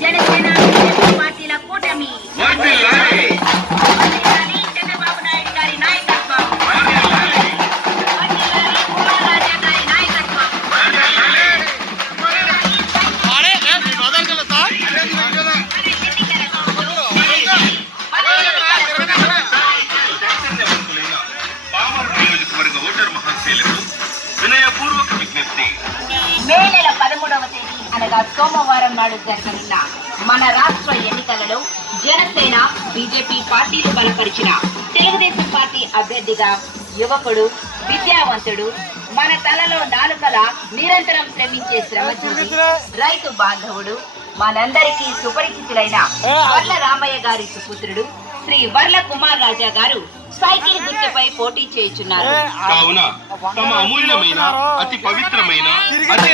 జనసేన పార్టీల కూటమి చంద్రబాబు నాయుడు గారి నాయకత్వం, కుమార్ రాజా గారి నాయకత్వం. మే నెల 13వ తేదీ అనగా సోమవారం నాడు జరగనున్న మన రాష్ట్ర ఎన్నికలలో జనసేన బీజేపీ పార్టీలు బలపరిచిన తెలుగుదేశం పార్టీ అభ్యర్థిగా యువకుడు, విద్యావంతుడు, మన తలలో నాలుకల నిరంతరం శ్రమించే శ్రమజీవి, రైతు బాంధవుడు, మనందరికీ సుపరిచితులైన వర్ల రామయ్య గారి సుపుత్రుడు శ్రీ వర్ల కుమార్ రాజా గారు సైకిల్ గుర్తుపై పోటీ చేయుచున్నారు. కావున తమ అమూల్యమైన, అతి పవిత్రమైన, అతి